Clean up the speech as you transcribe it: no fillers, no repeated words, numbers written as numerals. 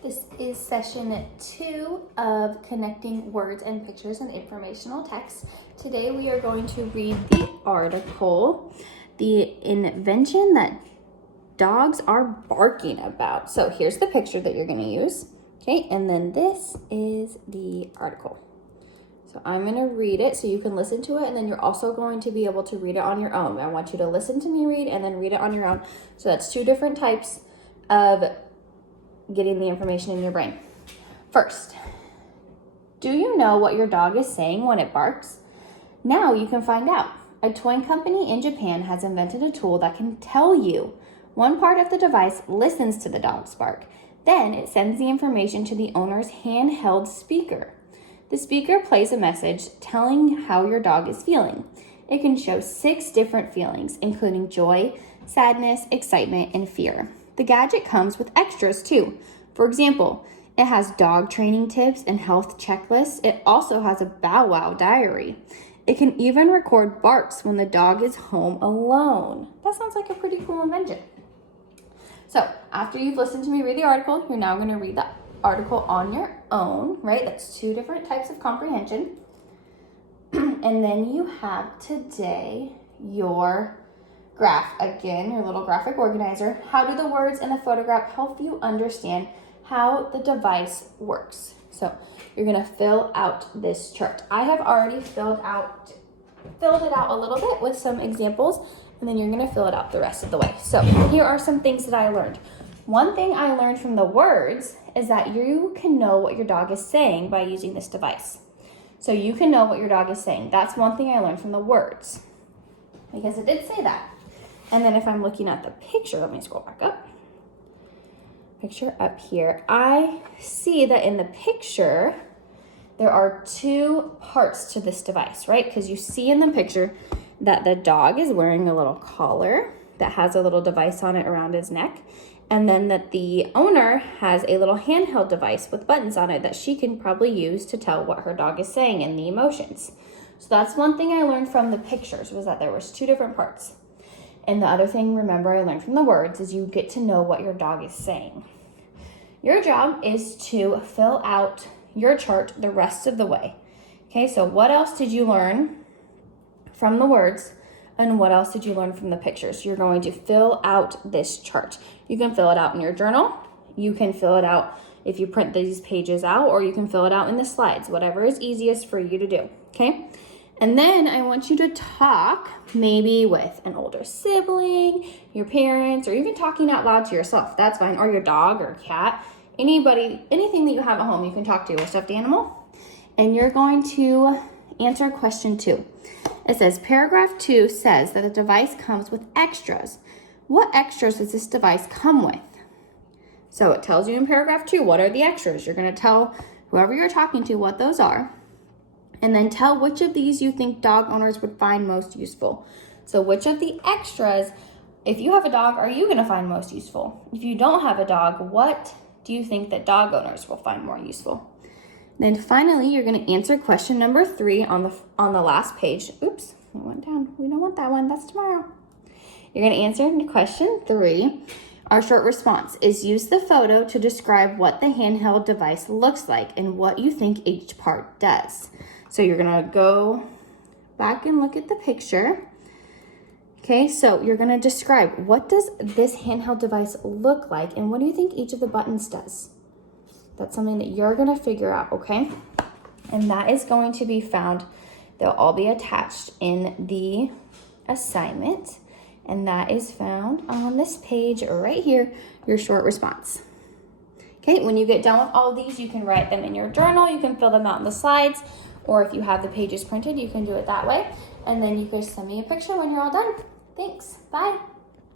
This is session 2 of connecting words and pictures and informational text. Today we are going to read the article, The Invention That Dogs Are Barking About. So here's the picture that you're going to use. Okay, and then this is the article. So I'm going to read it so you can listen to it, and then you're also going to be able to read it on your own. I want you to listen to me read and then read it on your own. So that's 2 different types of getting the information in your brain. First, do you know what your dog is saying when it barks? Now you can find out. A toy company in Japan has invented a tool that can tell you. One part of the device listens to the dog's bark. Then it sends the information to the owner's handheld speaker. The speaker plays a message telling how your dog is feeling. It can show 6 different feelings, including joy, sadness, excitement, and fear. The gadget comes with extras too. For example, it has dog training tips and health checklists. It also has a Bow Wow diary. It can even record barks when the dog is home alone. That sounds like a pretty cool invention. So after you've listened to me read the article, you're now going to read the article on your own, right? That's 2 different types of comprehension. And then you have today your graph. Again, your little graphic organizer. How do the words in the photograph help you understand how the device works? So you're going to fill out this chart. I have already filled it out a little bit with some examples, and then you're going to fill it out the rest of the way. So here are some things that I learned. One thing I learned from the words is that you can know what your dog is saying by using this device. So you can know what your dog is saying. That's one thing I learned from the words, because it did say that. And then if I'm looking at the picture, let me scroll back up. Picture up here. I see that in the picture, there are 2 parts to this device, right? Because you see in the picture that the dog is wearing a little collar that has a little device on it around his neck. And then that the owner has a little handheld device with buttons on it that she can probably use to tell what her dog is saying and the emotions. So that's one thing I learned from the pictures, was that there was 2 different parts. And the other thing, remember, I learned from the words is you get to know what your dog is saying. Your job is to fill out your chart the rest of the way. Okay, so what else did you learn from the words, and what else did you learn from the pictures? You're going to fill out this chart. You can fill it out in your journal. You can fill it out if you print these pages out, or you can fill it out in the slides, whatever is easiest for you to do, okay? And then I want you to talk maybe with an older sibling, your parents, or even talking out loud to yourself. That's fine. Or your dog or cat, anybody, anything that you have at home you can talk to, a stuffed animal. And you're going to answer question 2. It says, paragraph 2 says that the device comes with extras. What extras does this device come with? So it tells you in paragraph 2, what are the extras? You're going to tell whoever you're talking to what those are. And then tell which of these you think dog owners would find most useful. So which of the extras, if you have a dog, are you going to find most useful? If you don't have a dog, what do you think that dog owners will find more useful? Then finally, you're going to answer question number 3 on the last page. Oops, it went down. We don't want that one. That's tomorrow. You're going to answer question 3. Our short response is use the photo to describe what the handheld device looks like and what you think each part does. So you're going to go back and look at the picture. Okay, so you're going to describe, what does this handheld device look like and what do you think each of the buttons does? That's something that you're going to figure out, okay? And that is going to be found, they'll all be attached in the assignment. And that is found on this page right here, your short response. Okay, when you get done with all of these, you can write them in your journal. You can fill them out in the slides. Or if you have the pages printed, you can do it that way. And then you can send me a picture when you're all done. Thanks. Bye.